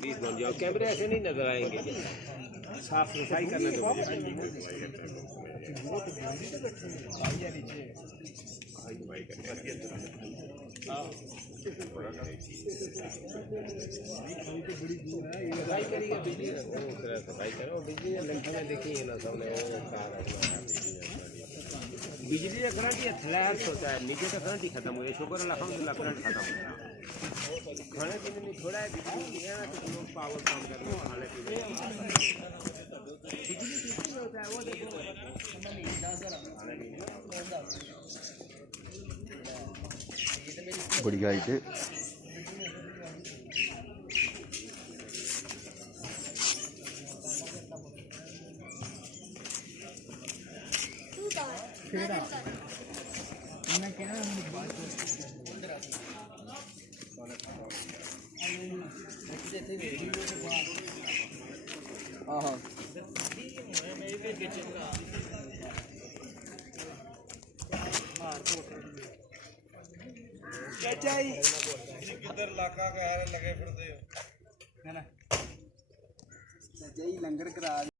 Please बन जाओ। कैमरे ऐसे नहीं नजर आएंगे, साफ सफाई करने दो सफाई करो। बिजली लंठन देखिए ना सबने बिजली का करंट ये फ्लैश होता है, नीचे का करंट ही खत्म हो गया। शुक्र अल्हम्दुलिल्लाह करंट खत्म हो गया। खाने पीने में थोड़ा है बिजली है ना, तो लोग पावर काम करते हैं खाने पीने बिजली कितनी होता है वो देखो। बढ़िया है किधर लाका कह रहे लगे फिरते हो है ना लंगर करा